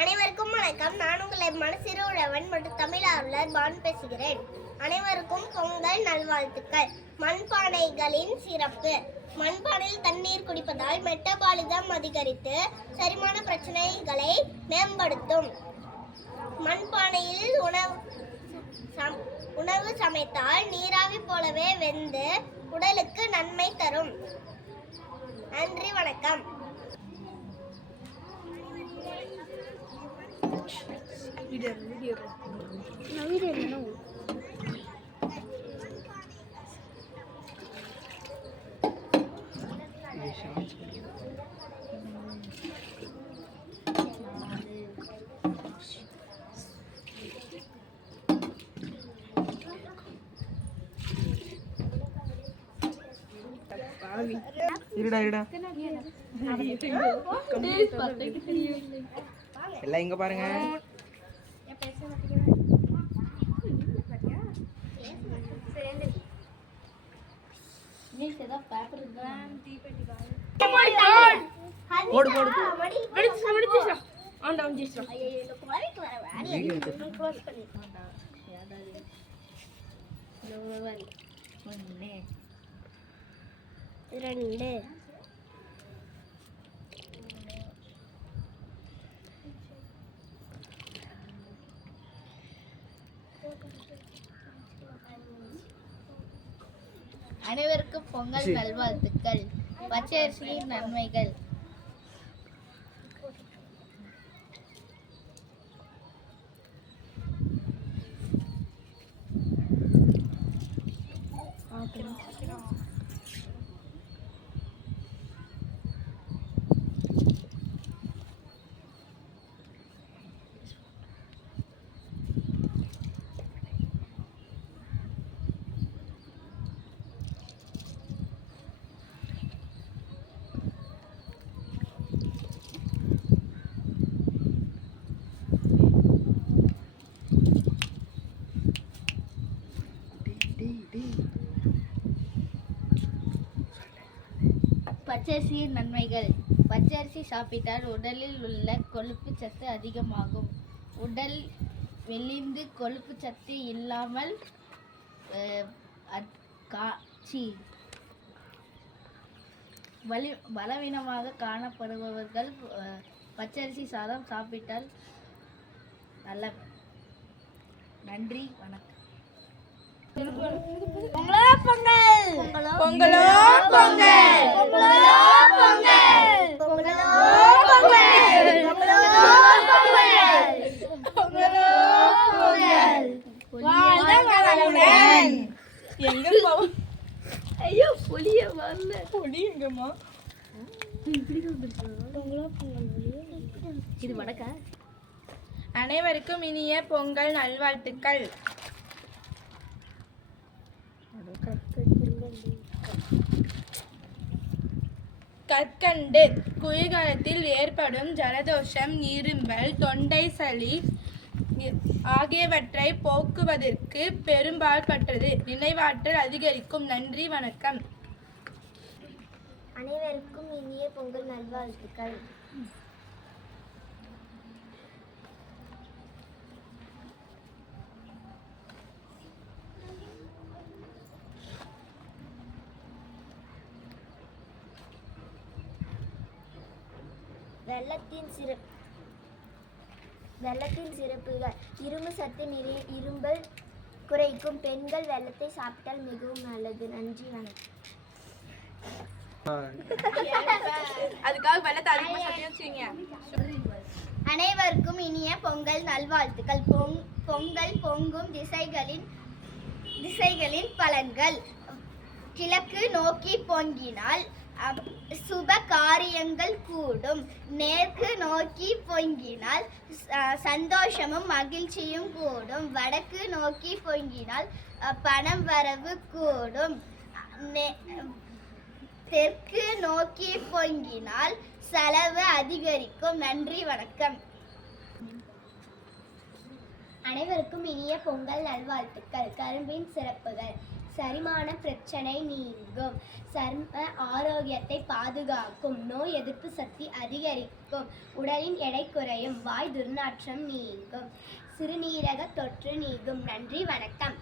அனைவருக்கும் வணக்கம். நான் உங்கள் மனசிறு உழவன் மற்றும் தமிழ் ஆர்வலர் பான் பேசுகிறேன். அனைவருக்கும் பொங்கல் நல்வாழ்த்துக்கள். மண்பானைகளின் சிறப்பு. மண்பானையில் தண்ணீர் குடிப்பதால் மெட்டபாலிசம் அதிகரித்து செரிமான பிரச்சனைகளை மேம்படுத்தும். மண்பானையில் உணவு சமைத்தால் நீராவி போலவே வெந்து உடலுக்கு நன்மை தரும். நன்றி, வணக்கம். எல்லாம் இங்க பாருங்க. அனைவருக்கும் பொங்கல் நல்வாழ்த்துக்கள். பச்சரிசியின் நன்மைகள். பச்சரிசியின் நன்மைகள். பச்சரிசி சாப்பிட்டால் உடலில் உள்ள கொழுப்பு சத்து அதிகமாகும். உடல் மெலிந்து கொழுப்பு சத்து இல்லாமல் பலவீனமாக காணப்படுபவர்கள் பச்சரிசி சாதம் சாப்பிட்டால் நல்ல. நன்றி, வணக்கம். பொங்கலோ பொங்கல், பொங்கலோ பொங்கல், பொங்கலோ பொங்கல், பொங்கலோ பொங்கல், பொங்கலோ பொங்கல், பொங்கலோ பொங்கல். வாழ்க வளமுடன். எங்க போவோம்? ஐயோ, புளிய வரல. புளி எங்கம்மா? இது வடக்கா? அனைவருக்கும் இனிய பொங்கல் நல்வாழ்த்துக்கள். கற்கண்டு குளிர்காலத்தில் ஏற்படும் ஜலதோஷம், இருமல், தொண்டை சளி ஆகியவற்றை போக்குவதற்கு பெரும்பாற்பட்டது. நினைவாற்றல் அதிகரிக்கும். நன்றி, வணக்கம். அனைவருக்கும் இனிய பொங்கல் நல்வாழ்த்துக்கள். வெள்ளத்தின் சிறப்புகள். இரும்பு சத்து நிறைய, இரும்பல் குறைக்கும். பெண்கள் வெள்ளத்தை சாப்பிட்டால் மிகவும் நல்லது. நன்றி, வணக்கம். அதுக்காக வெள்ளத்தை அதிகமா சாப்பிட்டீங்க. அனைவருக்கும் இனிய பொங்கல் நல்வாழ்த்துக்கள். பொங்கல் பொங்கும் திசைகளின் பலன்கள். கிழக்கு நோக்கி பொங்கினால் சுப காரியங்கள் கூடும். மேற்கு நோக்கி பொங்கினால் சந்தோஷமும் மகிழ்ச்சியும் கூடும். வடக்கு நோக்கி பொங்கினால் பணம் வரவு கூடும். தெற்கு நோக்கி பொங்கினால் செலவு அதிகரிக்கும். நன்றி, வணக்கம். அனைவருக்கும் இனிய பொங்கல் நல்வாழ்த்துக்கள். கரும்பின் சிறப்புகள். செரிமான பிரச்சனை நீங்கும், சர்ம ஆரோக்கியத்தை பாதுகாக்கும், நோய் எதிர்ப்பு சக்தி அதிகரிக்கும், உடலின் எடை குறையும், வாய் துர்நாற்றம் நீங்கும், சிறுநீரக தொற்று நீங்கும். நன்றி, வணக்கம்.